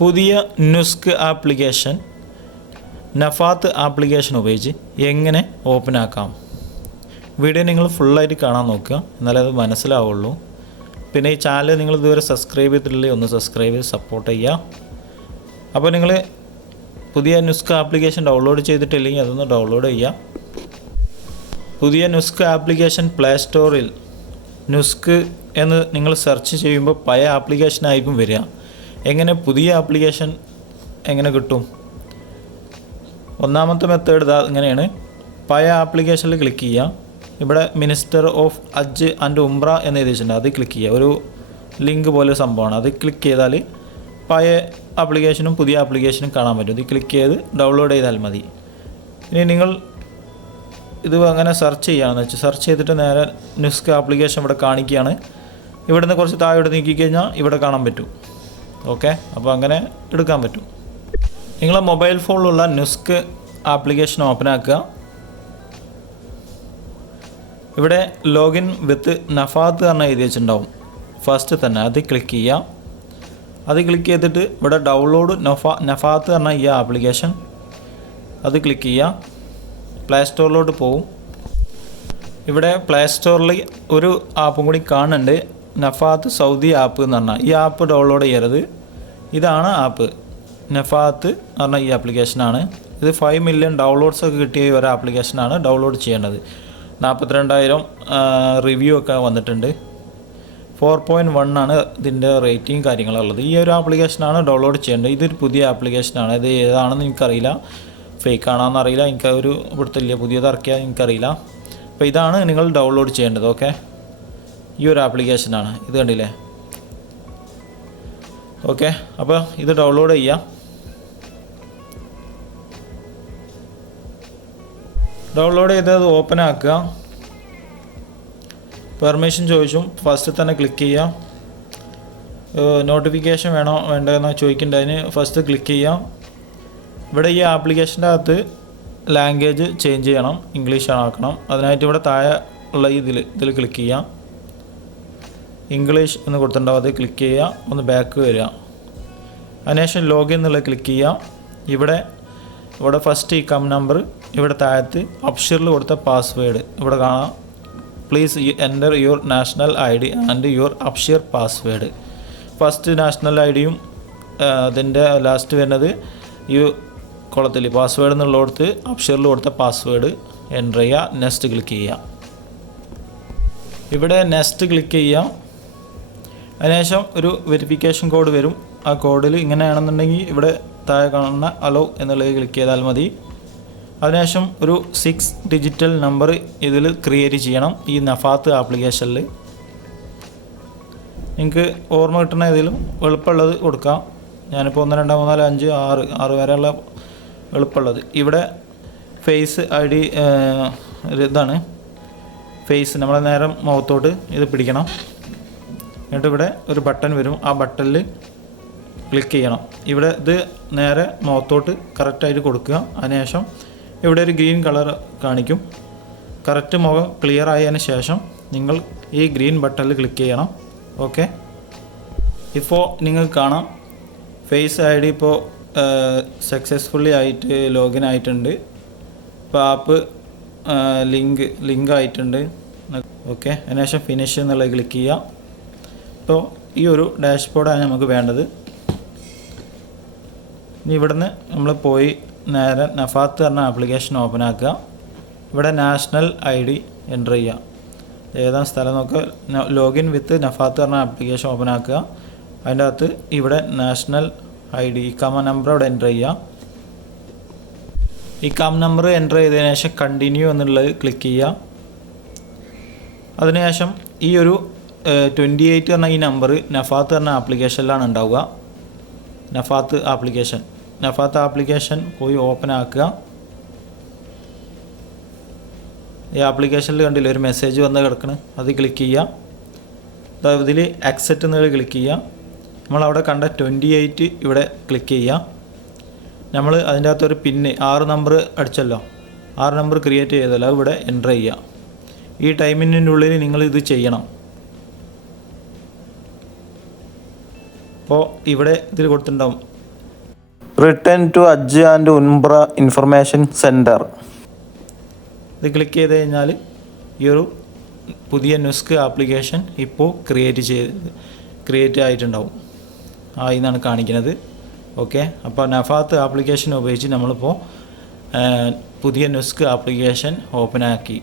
പുതിയ നുസ്ക് application നഫാത്ത് application ഉപയോഗിച്ച് എങ്ങനെ ഓപ്പൺ ആക്കാം. വീഡിയോ നിങ്ങൾ ഫുള്ളായിട്ട് കാണാൻ നോക്കുക, എന്നാലേ അത് മനസ്സിലാവുള്ളൂ. പിന്നെ ഈ ചാനൽ നിങ്ങൾ ഇതുവരെ സബ്സ്ക്രൈബ് ചെയ്തിട്ടില്ലെങ്കിൽ ഒന്ന് സബ്സ്ക്രൈബ് ചെയ്ത് സപ്പോർട്ട് ചെയ്യുക. അപ്പോൾ നിങ്ങൾ പുതിയ നുസ്ക് ആപ്ലിക്കേഷൻ ഡൗൺലോഡ് ചെയ്തിട്ടില്ലെങ്കിൽ അതൊന്ന് ഡൗൺലോഡ് ചെയ്യുക. പുതിയ നുസ്ക് ആപ്ലിക്കേഷൻ പ്ലേ സ്റ്റോറിൽ നുസ്ക് എന്ന് നിങ്ങൾ സെർച്ച് ചെയ്യുമ്പോൾ പഴയ ആപ്ലിക്കേഷനായിരിക്കും വരിക. എങ്ങനെ പുതിയ ആപ്ലിക്കേഷൻ എങ്ങനെ കിട്ടും? ഒന്നാമത്തെ മെത്തേഡ് ഇങ്ങനെയാണ്. പഴയ ആപ്ലിക്കേഷനിൽ ക്ലിക്ക് ചെയ്യുക. ഇവിടെ മിനിസ്റ്റർ ഓഫ് ഹജ്ജ് ആൻഡ് ഉംറ എന്ന് എഴുതിയിട്ടുണ്ട്, അത് ക്ലിക്ക് ചെയ്യുക. ഒരു ലിങ്ക് പോലെ സംഭവമാണ്. അത് ക്ലിക്ക് ചെയ്താൽ പഴയ ആപ്ലിക്കേഷനും പുതിയ ആപ്ലിക്കേഷനും കാണാൻ പറ്റും. ഇത് ക്ലിക്ക് ചെയ്ത് ഡൗൺലോഡ് ചെയ്താൽ മതി. ഇനി നിങ്ങൾ ഇത് അങ്ങനെ സെർച്ച് ചെയ്യുകയാണെന്ന് വെച്ചാൽ സെർച്ച് ചെയ്തിട്ട് നേരെ നുസ്ക് ആപ്ലിക്കേഷൻ ഇവിടെ കാണിക്കുകയാണ്. ഇവിടെ നിന്ന് കുറച്ച് താഴോട്ട് നീക്കിക്കഴിഞ്ഞാൽ ഇവിടെ കാണാൻ പറ്റും. ഓക്കെ, അപ്പോൾ അങ്ങനെ എടുക്കാൻ പറ്റും. നിങ്ങളെ മൊബൈൽ ഫോണിലുള്ള നുസ്ക് ആപ്ലിക്കേഷൻ ഓപ്പൺ ആക്കുക. ഇവിടെ ലോഗിൻ വിത്ത് നഫാത്ത് എന്ന് എഴുതി വെച്ചിട്ടുണ്ടാവും ഫസ്റ്റ് തന്നെ, അത് ക്ലിക്ക് ചെയ്യുക. അത് ക്ലിക്ക് ചെയ്തിട്ട് ഇവിടെ ഡൗൺലോഡ് നഫാത്ത് പറഞ്ഞ ഈ ആപ്ലിക്കേഷൻ അത് ക്ലിക്ക് ചെയ്യുക. പ്ലേ സ്റ്റോറിലോട്ട് പോവും. ഇവിടെ പ്ലേ സ്റ്റോറിൽ ഒരു ആപ്പും കൂടി കാണുന്നുണ്ട്, നഫാത്ത് സൗദി ആപ്പ് എന്ന് പറഞ്ഞാൽ. ഈ ആപ്പ് ഡൗൺലോഡ് ചെയ്യരുത്. ഇതാണ് ആപ്പ്, നഫാത്ത് എന്ന് പറഞ്ഞ ഈ ആപ്ലിക്കേഷനാണ്. ഇത് 5 മില്യൺ ഡൗൺലോഡ്സ് ഒക്കെ കിട്ടിയ ഒരു ആപ്ലിക്കേഷനാണ് ഡൗൺലോഡ് ചെയ്യേണ്ടത്. 42,000 റിവ്യൂ ഒക്കെ വന്നിട്ടുണ്ട്. 4.1 ആണ് ഇതിൻ്റെ റേറ്റിംഗ് കാര്യങ്ങളുള്ളത്. ഈ ഒരു ആപ്ലിക്കേഷനാണ് ഡൗൺലോഡ് ചെയ്യേണ്ടത്. ഇതൊരു പുതിയ ആപ്ലിക്കേഷനാണ്. ഇത് ഏതാണെന്ന് എനിക്കറിയില്ല, ഫേക്ക് ആണെന്ന് അറിയില്ല, എനിക്ക് ഒരു ഇവിടുത്തെ പുതിയത് ഇറക്കിയാൽ എനിക്കറിയില്ല. അപ്പോൾ ഇതാണ് നിങ്ങൾ ഡൗൺലോഡ് ചെയ്യേണ്ടത്. ഓക്കെ, ഈ ഒരു ആപ്ലിക്കേഷനാണ് ഇത്, കണ്ടില്ലേ? ഓക്കെ, അപ്പോൾ ഇത് ഡൗൺലോഡ് ചെയ്യാം. ഡൗൺലോഡ് ചെയ്തത് ഓപ്പൺ ആക്കുക. പെർമിഷൻ ചോദിച്ചും ഫസ്റ്റ് തന്നെ ക്ലിക്ക് ചെയ്യുക. നോട്ടിഫിക്കേഷൻ വേണോ വേണ്ടതെന്ന് ചോദിക്കേണ്ടതിന് ഫസ്റ്റ് ക്ലിക്ക് ചെയ്യാം. ഇവിടെ ഈ ആപ്ലിക്കേഷൻ്റെ അകത്ത് ലാംഗ്വേജ് ചേഞ്ച് ചെയ്യണം, ഇംഗ്ലീഷ് ആക്കണം. അതിനായിട്ട് ഇവിടെ താഴെ ഉള്ള ഇതിൽ ക്ലിക്ക് ചെയ്യാം. ഇംഗ്ലീഷ് എന്ന് കൊടുത്തിട്ടുണ്ടാവും, അത് ക്ലിക്ക് ചെയ്യുക. ഒന്ന് ബാക്ക് വരിക. അതിനുശേഷം ലോഗിൻ എന്നുള്ളത് ക്ലിക്ക് ചെയ്യുക. ഇവിടെ ഫസ്റ്റ് ഇക്കാം നമ്പർ, ഇവിടെ താഴത്ത് അപ്ഷറിൽ കൊടുത്ത പാസ്വേഡ് ഇവിടെ കാണാം. Please enter your national ID and your Absher password. First national IDയും അതിൻ്റെ ലാസ്റ്റ് വരുന്നത് ഈ കുളത്തിൽ പാസ്വേഡ് എന്നുള്ളടത്ത് അപ്ഷറിൽ കൊടുത്ത പാസ്വേഡ് എൻ്റർ ചെയ്യുക. നെക്സ്റ്റ് ക്ലിക്ക് ചെയ്യുക. ഇവിടെ നെക്സ്റ്റ് ക്ലിക്ക് ചെയ്യുക. അതിനുശേഷം ഒരു വെരിഫിക്കേഷൻ കോഡ് വരും. ആ കോഡിൽ ഇങ്ങനെയാണെന്നുണ്ടെങ്കിൽ ഇവിടെ താഴെ കാണുന്ന അലോ എന്നുള്ളത് ക്ലിക്ക് ചെയ്താൽ മതി. അതിനുശേഷം ഒരു 6 ഡിജിറ്റൽ നമ്പർ ഇതിൽ ക്രിയേറ്റ് ചെയ്യണം ഈ നഫാത്ത് ആപ്ലിക്കേഷനിൽ. നിങ്ങൾക്ക് ഓർമ്മ കിട്ടുന്ന ഏതെങ്കിലും എളുപ്പമുള്ളത് കൊടുക്കാം. ഞാനിപ്പോൾ 1 2 3 4 5 6 വരെയുള്ള എളുപ്പമുള്ളത്. ഇവിടെ ഫേസ് ID ഇതാണ് ഫേസ്. നമ്മൾ നേരെ മുഖത്തോട്ട് ഇത് പിടിക്കണം. എന്നിട്ട് ഇവിടെ ഒരു ബട്ടൺ വരും, ആ ബട്ടണിൽ ക്ലിക്ക് ചെയ്യണം. ഇവിടെ ഇത് നേരെ മുഖത്തോട്ട് കറക്റ്റായിട്ട് കൊടുക്കുക. അതിനുശേഷം ഇവിടെ ഒരു ഗ്രീൻ കളർ കാണിക്കും. കറക്റ്റ് മുഖം ക്ലിയർ ആയതിന് ശേഷം നിങ്ങൾ ഈ ഗ്രീൻ ബട്ടണിൽ ക്ലിക്ക് ചെയ്യണം. ഓക്കെ, ഇപ്പോൾ നിങ്ങൾക്ക് കാണാം ഫേസ് ID ഇപ്പോൾ സക്സസ്ഫുള്ളി ആയിട്ട് ലോഗിൻ ആയിട്ടുണ്ട്. ഇപ്പോൾ ആപ്പ് ലിങ്ക് ആയിട്ടുണ്ട്. ഓക്കെ, അതിനുശേഷം ഫിനിഷ് എന്നുള്ളത് ക്ലിക്ക് ചെയ്യുക. ഇപ്പോൾ ഈ ഒരു ഡാഷ്ബോർഡാണ് നമുക്ക് വേണ്ടത്. ഇനി ഇവിടുന്ന് നമ്മൾ പോയി നേരെ നഫാത്ത് പറഞ്ഞ ആപ്ലിക്കേഷൻ ഓപ്പൺ ആക്കുക. ഇവിടെ നാഷണൽ ID എൻ്റർ ചെയ്യുക. ഏതാ സ്ഥലം നോക്കുക. ലോഗിൻ വിത്ത് നഫാത്ത് പറഞ്ഞ ആപ്ലിക്കേഷൻ ഓപ്പൺ ആക്കുക. അതിൻ്റെ അകത്ത് ഇവിടെ നാഷണൽ ID ഇക്കാമ നമ്പർ അവിടെ എൻ്റർ ചെയ്യുക. ഇക്കാം നമ്പർ എൻ്റർ ചെയ്തതിന് ശേഷം കണ്ടിന്യൂ എന്നുള്ളത് ക്ലിക്ക് ചെയ്യുക. അതിനുശേഷം ഈ ഒരു 28 എന്ന ഈ നമ്പർ നഫാത്ത് എന്ന ആപ്ലിക്കേഷനിലാണ് ഉണ്ടാവുക. നഫാത്ത് ആപ്ലിക്കേഷൻ പോയി ഓപ്പൺ ആക്കുക. ഈ ആപ്ലിക്കേഷനിൽ കണ്ടില്ല ഒരു മെസ്സേജ് വന്ന് കിടക്കണം, അത് ക്ലിക്ക് ചെയ്യുക. ഇതിൽ അക്സെപ്റ്റ് എന്നുള്ളത് ക്ലിക്ക് ചെയ്യുക. നമ്മളവിടെ കണ്ട 28 ഇവിടെ ക്ലിക്ക് ചെയ്യുക. നമ്മൾ അതിൻ്റെ അകത്തൊരു പിന്ന് 6 നമ്പർ അടിച്ചല്ലോ, 6 നമ്പർ ക്രിയേറ്റ് ചെയ്തല്ലോ, ഇവിടെ എൻ്റർ ചെയ്യുക. ഈ ടൈമിൻ്റെ ഉള്ളിൽ നിങ്ങളിത് ചെയ്യണം. അപ്പോൾ ഇവിടെ ഇതിൽ കൊടുത്തിട്ടുണ്ടാവും return to Hajj and Umrah information centre. ഇത് ക്ലിക്ക് ചെയ്ത് കഴിഞ്ഞാൽ ഈ ഒരു പുതിയ നുസ്ക് ആപ്ലിക്കേഷൻ ഇപ്പോൾ ക്രിയേറ്റ് ആയിട്ടുണ്ടാവും. എന്നാണ് കാണിക്കുന്നത്. ഓക്കെ, അപ്പോൾ നഫാത്ത് ആപ്ലിക്കേഷൻ ഉപയോഗിച്ച് നമ്മളിപ്പോൾ പുതിയ നുസ്ക് ആപ്ലിക്കേഷൻ ഓപ്പൺ ആക്കി.